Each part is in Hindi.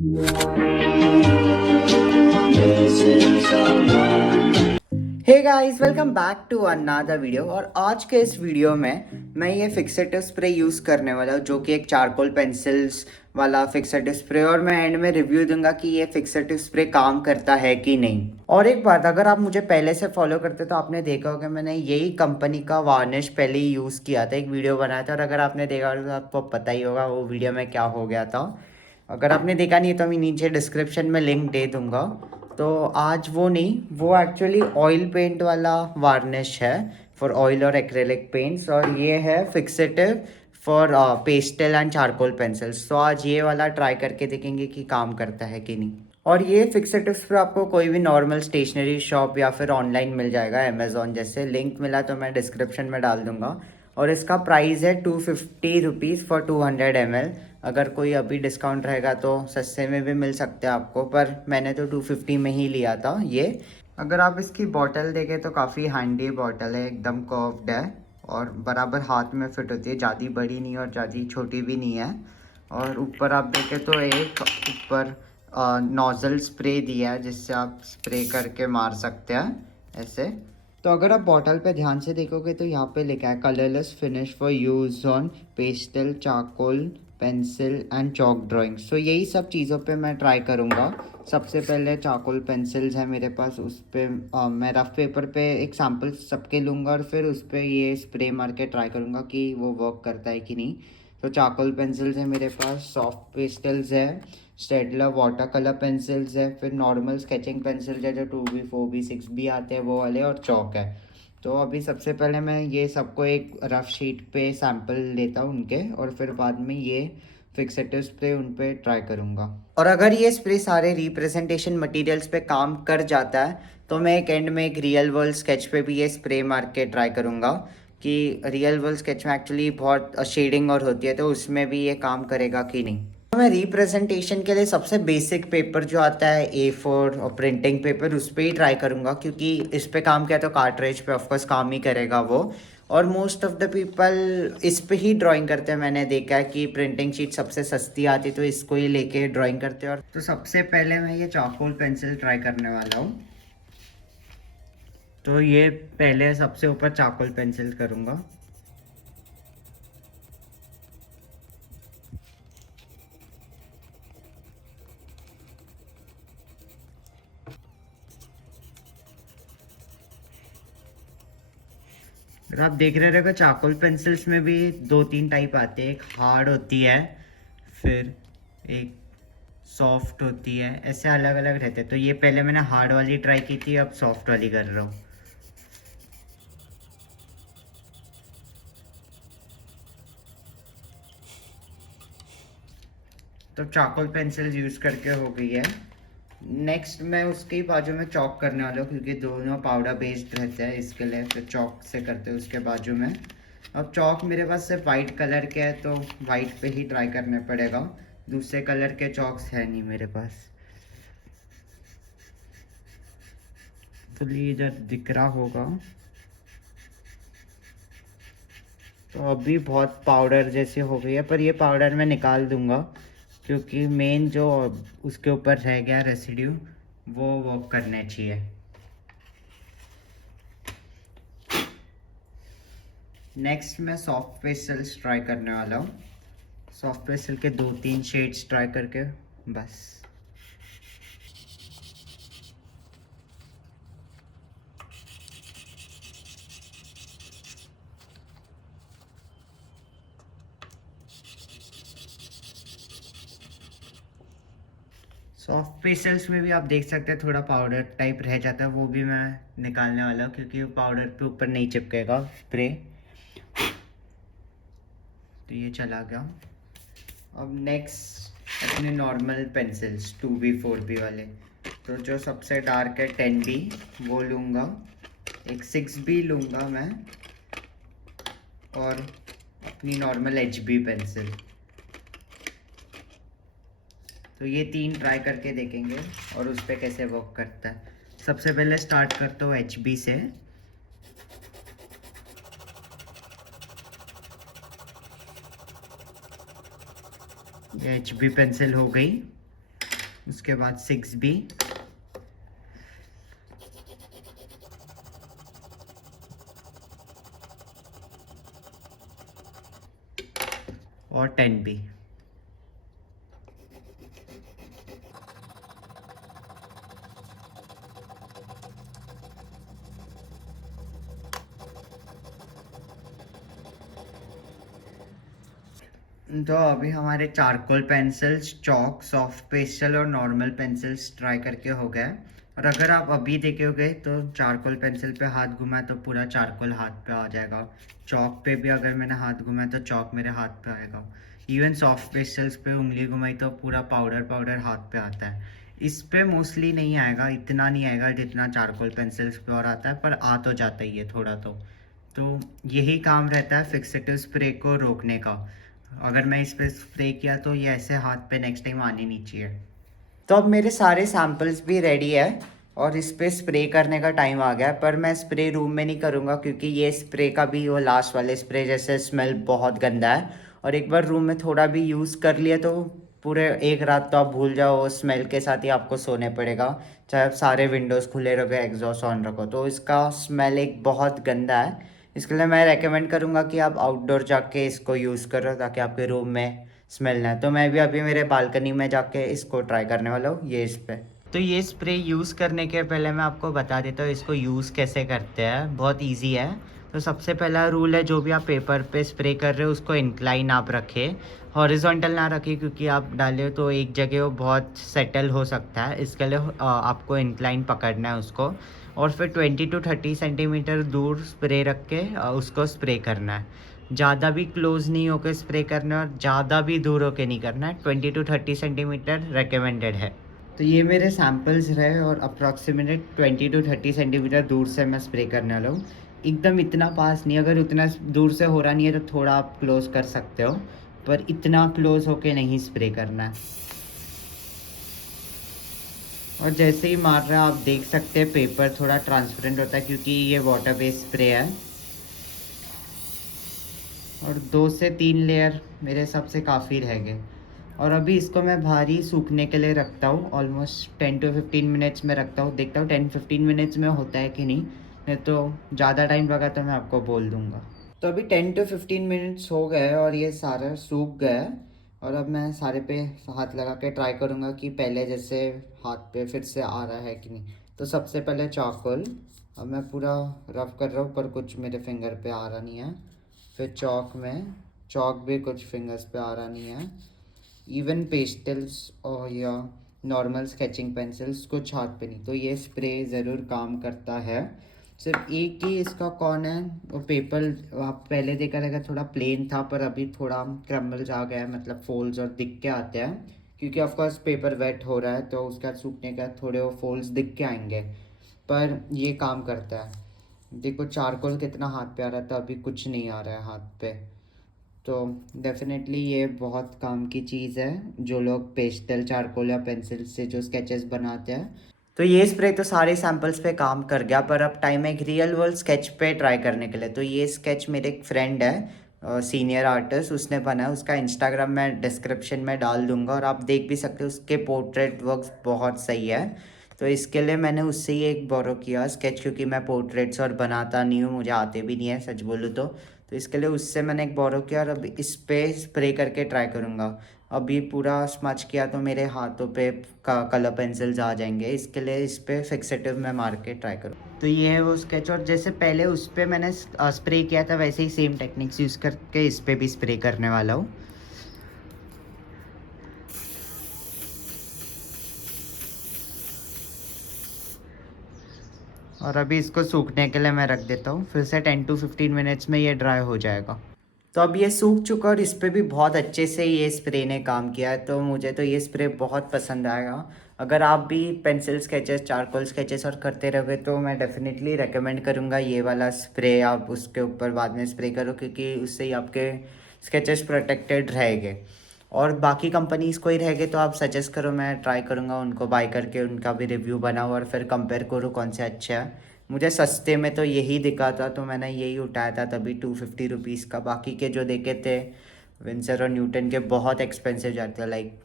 Hey guys, welcome back to another video. और आज के इस वीडियो में मैं ये फिक्सेटिव स्प्रे यूज़ करने वाला हूँ, जो कि एक चारकोल पेंसिल्स वाला फिक्सेटिव स्प्रे। और मैं एंड में रिव्यू दूंगा कि ये फिक्सेटिव स्प्रे काम करता है कि नहीं। और एक बात, अगर आप मुझे पहले से फॉलो करते तो आपने देखा होगा मैंने यही कंपनी का वार्निश पहले ही यूज़ किया था, एक वीडियो बनाया था। और अगर आपने देखा होगा तो आपको पता ही होगा वो वीडियो में क्या हो गया था। अगर आपने देखा नहीं तो मैं नीचे डिस्क्रिप्शन में लिंक दे दूंगा। तो आज वो नहीं, वो एक्चुअली ऑयल पेंट वाला वार्निश है फॉर ऑयल और एक्रेलिक पेंट्स, और ये है fixative for pastel and charcoal pencils. तो आज ये वाला ट्राई करके देखेंगे कि काम करता है कि नहीं। और ये फिक्सेटिव स्प्रे आपको कोई भी नॉर्मल स्टेशनरी शॉप या फिर ऑनलाइन मिल जाएगा, अमेजोन जैसे। लिंक मिला तो मैं डिस्क्रिप्शन में डाल दूंगा। और इसका प्राइस है 250 रुपीज़ फॉर 200 ml। अगर कोई अभी डिस्काउंट रहेगा तो सस्ते में भी मिल सकते हैं आपको, पर मैंने तो 250 में ही लिया था ये। अगर आप इसकी बॉटल देखें तो काफ़ी हैंडी बॉटल है, एकदम कर्व्ड है और बराबर हाथ में फिट होती है, ज़्यादा बड़ी नहीं और ज़्यादा छोटी भी नहीं है। और ऊपर आप देखें तो एक ऊपर नोज़ल स्प्रे दिया है जिससे आप स्प्रे करके मार सकते हैं ऐसे। तो अगर आप बॉटल पे ध्यान से देखोगे तो यहाँ पे लिखा है colourless finish for use on pastel, charcoal, pencil and chalk drawings. तो यही सब चीज़ों पे मैं ट्राई करूँगा। सबसे पहले चारकोल पेंसिल्स है मेरे पास, उस पर मैं रफ पेपर पे एक सैम्पल सबके लूँगा और फिर उस पर ये स्प्रे मार के ट्राई करूँगा कि वो वर्क करता है कि नहीं। तो चारकोल पेंसिल्स है मेरे पास, सॉफ्ट पेस्टल्स है, स्टेडलर वाटर कलर पेंसिल्स है, फिर नॉर्मल स्केचिंग पेंसिल्स है जो 2B 4B 6B आते हैं वो वाले, और चौक है। तो अभी सबसे पहले मैं ये सबको एक रफ शीट पे सैंपल लेता हूँ उनके, और फिर बाद में ये फिक्सेटिव स्प्रे उन पे ट्राई करूँगा। और अगर ये स्प्रे सारे रिप्रेजेंटेशन मटेरियल्स पे काम कर जाता है तो मैं एक एंड में एक रियल वर्ल्ड स्केच पे भी ये स्प्रे मार के ट्राई करूँगा कि रियल वर्ल्ड स्केच में एक्चुअली बहुत शेडिंग और होती है, तो उसमें भी ये काम करेगा कि नहीं। तो मैं रिप्रेजेंटेशन के लिए सबसे बेसिक पेपर जो आता है A4 और प्रिंटिंग पेपर, उस पर ही ट्राई करूँगा, क्योंकि इस पे काम किया तो कार्ट्रेज पे ऑफकोर्स काम ही करेगा वो। और मोस्ट ऑफ द पीपल इस पे ही ड्राइंग करते हैं। मैंने देखा है कि प्रिंटिंग शीट सबसे सस्ती आती तो इसको ही लेके ड्राइंग करते हैं। और तो सबसे पहले मैं ये चारकोल पेंसिल ट्राई करने वाला हूँ। तो ये पहले सबसे ऊपर चारकोल पेंसिल करूँगा। अगर आप देख रहे हो चारकोल पेंसिल्स में भी दो तीन टाइप आते हैं, एक हार्ड होती है, फिर एक सॉफ्ट होती है, ऐसे अलग अलग रहते हैं। तो ये पहले मैंने हार्ड वाली ट्राई की थी, अब सॉफ्ट वाली कर रहा हूँ। तो चारकोल पेंसिल यूज़ करके हो गई है। नेक्स्ट मैं उसके ही बाजू में चॉक करने वाला हूँ, क्योंकि दोनों पाउडर बेस्ड रहते हैं, इसके लिए फिर चॉक से करते हैं उसके बाजू में। अब चॉक मेरे पास सिर्फ वाइट कलर के है तो वाइट पे ही ट्राई करने पड़ेगा, दूसरे कलर के चॉक्स है नहीं मेरे पास। तो ये इधर दिख रहा होगा। तो अभी बहुत पाउडर जैसे हो गई है, पर ये पाउडर मैं निकाल दूंगा क्योंकि मेन जो उसके ऊपर रह गया रेसिड्यू वो वर्क करने चाहिए। नेक्स्ट मैं सॉफ्ट पेस्टल्स ट्राई करने वाला हूँ। सॉफ्ट पेस्टल के 2-3 शेड्स ट्राई करके बस। सॉफ्ट पेस्टल्स में भी आप देख सकते हैं थोड़ा पाउडर टाइप रह जाता है, वो भी मैं निकालने वाला हूँ क्योंकि वो पाउडर पे ऊपर नहीं चिपकेगा स्प्रे। तो ये चला गया। अब नेक्स्ट अपने नॉर्मल पेंसिल्स 2B 4B वाले। तो जो सबसे डार्क है 10B वो लूँगा, एक 6B लूँगा मैं, और अपनी नॉर्मल HB पेंसिल। तो ये तीन ट्राई करके देखेंगे और उस पर कैसे वर्क करता है। सबसे पहले स्टार्ट करता हूँ HB से। ये HB पेंसिल हो गई। उसके बाद 6B और 10B। तो अभी हमारे charcoal pencils, chalk, soft pastel और नॉर्मल पेंसिल्स ट्राई करके हो गए। और अगर आप अभी देखोगे तो चारकोल पेंसिल पे हाथ घुमाए तो पूरा चारकोल हाथ पे आ जाएगा। चॉक पे भी अगर मैंने हाथ घुमाया तो चॉक मेरे हाथ पे आएगा। इवन सॉफ्ट पेस्टल्स पे उंगली घुमाई तो पूरा पाउडर पाउडर हाथ पे आता है। इस पे मोस्टली नहीं आएगा, इतना नहीं आएगा जितना चारकोल पेंसिल्स पे और आता है, पर आ तो जाता ही है थोड़ा तो यही काम रहता है फिक्सेटिव स्प्रे को रोकने का। अगर मैं इस पे स्प्रे किया तो ये ऐसे हाथ पे नेक्स्ट टाइम आनी नहीं चाहिए। तो अब मेरे सारे सैम्पल्स भी रेडी है और इस पे स्प्रे करने का टाइम आ गया है, पर मैं स्प्रे रूम में नहीं करूँगा क्योंकि ये स्प्रे का भी वो लास्ट वाले स्प्रे जैसे स्मेल बहुत गंदा है। और एक बार रूम में थोड़ा भी यूज़ कर लिया तो पूरे एक रात तो आप भूल जाओ, स्मेल के साथ ही आपको सोने पड़ेगा, चाहे आप सारे विंडोज़ खुले रखो, एग्जॉस्ट ऑन रखो, तो इसका स्मेल एक बहुत गंदा है। इसके लिए मैं रेकमेंड करूँगा कि आप आउटडोर जाके इसको यूज़ करो ताकि आपके रूम में स्मेल ना है। तो मैं भी अभी मेरे बालकनी में जाके इसको ट्राई करने वाला हूँ ये इस पे। तो ये स्प्रे यूज़ करने के पहले मैं आपको बता देता हूँ इसको यूज़ कैसे करते हैं। बहुत इजी है। तो सबसे पहला रूल है, जो भी आप पेपर पे स्प्रे कर रहे हो उसको इंक्लाइन आप रखें, हॉरिजॉन्टल ना रखें, क्योंकि आप डाले तो एक जगह वो बहुत सेटल हो सकता है। इसके लिए आपको इंक्लाइन पकड़ना है उसको, और फिर 20 to 30 सेंटीमीटर दूर स्प्रे रख के उसको स्प्रे करना है। ज़्यादा भी क्लोज नहीं होकर स्प्रे करना है और ज़्यादा भी दूर होकर नहीं करना है। 20 to 30 सेंटीमीटर रिकमेंडेड है। तो ये मेरे सैम्पल्स रहे और अप्रॉक्सीमेट 20 to 30 सेंटीमीटर दूर से मैं स्प्रे करने वाला हूँ। एकदम इतना पास नहीं, अगर उतना दूर से हो रहा नहीं है तो थोड़ा आप क्लोज कर सकते हो, पर इतना क्लोज होके नहीं स्प्रे करना है। और जैसे ही मार रहा है आप देख सकते हैं पेपर थोड़ा ट्रांसपेरेंट होता है क्योंकि ये वाटर बेस्ड स्प्रे है। और 2 से 3 लेयर मेरे हिसाब से काफ़ी रह गए। और अभी इसको मैं भारी सूखने के लिए रखता हूँ, ऑलमोस्ट 10 to 15 मिनट्स में रखता हूँ। देखता हूँ 10-15 मिनट्स में होता है कि नहीं तो ज़्यादा टाइम लगा तो मैं आपको बोल दूँगा। तो अभी 10 to 15 मिनट्स हो गए और ये सारा सूख गया है। और अब मैं सारे पे हाथ लगा के ट्राई करूँगा कि पहले जैसे हाथ पे फिर से आ रहा है कि नहीं। तो सबसे पहले चारकोल, अब मैं पूरा रफ कर रहा हूँ पर कुछ मेरे फिंगर पे आ रहा नहीं है। फिर चौक में, चौक भी कुछ फिंगर्स पे आ रहा नहीं है। इवन पेस्टल्स और या नॉर्मल स्केचिंग पेंसिल्स कुछ हाथ पे नहीं। तो ये स्प्रे ज़रूर काम करता है। सिर्फ एक ही इसका कौन है, वो पेपर आप पहले देखा रहेगा थोड़ा प्लेन था पर अभी थोड़ा क्रम्बल्स आ गया है, मतलब फोल्ड्स और दिख के आते हैं क्योंकि ऑफकोर्स पेपर वेट हो रहा है तो उसके बाद सूखने के बाद थोड़े वो फोल्ड्स दिख के आएंगे। पर ये काम करता है। देखो चारकोल कितना हाथ पे आ रहा था, अभी कुछ नहीं आ रहा है हाथ पे। तो डेफिनेटली ये बहुत काम की चीज़ है जो लोग पेस्टल चारकोल या पेंसिल से जो स्केचेस बनाते हैं। तो ये स्प्रे तो सारे सैम्पल्स पे काम कर गया, पर अब टाइम है एक रियल वर्ल्ड स्केच पे ट्राई करने के लिए। तो ये स्केच मेरे एक फ्रेंड है, सीनियर आर्टिस्ट, उसने बनाया। उसका इंस्टाग्राम मैं डिस्क्रिप्शन में डाल दूंगा और आप देख भी सकते हो, उसके पोर्ट्रेट वर्क्स बहुत सही है। तो इसके लिए मैंने उससे ही एक बोरो किया स्केच, क्योंकि मैं पोर्ट्रेट्स और बनाता नहीं हूँ, मुझे आते भी नहीं है सच बोलूँ तो इसके लिए उससे मैंने एक बोरो किया और अब इस पे स्प्रे करके ट्राई करूँगा। अभी पूरा स्मच किया तो मेरे हाथों पे का कलर पेंसिल्स आ जाएंगे, इसके लिए इस पे फिक्सेटिव में मार के ट्राई करूँ। तो ये है वो स्केच, और जैसे पहले उस पर मैंने स्प्रे किया था वैसे ही सेम टेक्निक्स यूज़ करके इस पर भी स्प्रे करने वाला हूँ। और अभी इसको सूखने के लिए मैं रख देता हूँ, फिर से 10 to 15 मिनट्स में ये ड्राई हो जाएगा। तो अब ये सूख चुका और इस पे भी बहुत अच्छे से ये स्प्रे ने काम किया है, तो मुझे तो ये स्प्रे बहुत पसंद आएगा। अगर आप भी पेंसिल स्केचेस, चारकोल स्केचेस और करते रहोगे तो मैं डेफिनेटली रेकमेंड करूँगा ये वाला स्प्रे आप उसके ऊपर बाद में स्प्रे करो, क्योंकि उससे ही आपके स्केचेस प्रोटेक्टेड रहेंगे। और बाकी कंपनीज़ को ही रहेंगे तो आप सजेस्ट करो, मैं ट्राई करूँगा उनको बाय करके उनका भी रिव्यू बनाऊँ और फिर कंपेयर करूँ कौन से अच्छे हैं। मुझे सस्ते में तो यही दिखा था तो मैंने यही उठाया था तभी 250 रुपीज़ का। बाकी के जो देखे थे विंसर और न्यूटन के बहुत एक्सपेंसिव जाते हैं, लाइक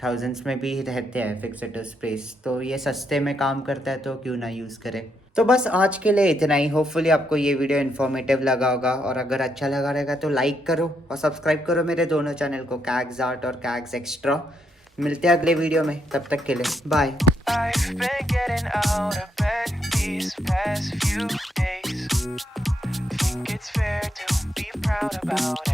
थाउजेंड्स में भी रहते हैं फिक्सेटिव स्प्रेस, तो ये सस्ते में काम करता है तो क्यों ना यूज़ करें। तो बस आज के लिए इतना ही। होपफुली आपको ये वीडियो इन्फॉर्मेटिव लगा होगा, और अगर अच्छा लगा रहेगा तो लाइक करो और सब्सक्राइब करो मेरे दोनों चैनल को, कैग्स आर्ट और कैग्स एक्स्ट्रा। मिलते हैं अगले वीडियो में, तब तक के लिए bye. I've been getting out of bed these past few days. Think it's fair to be proud about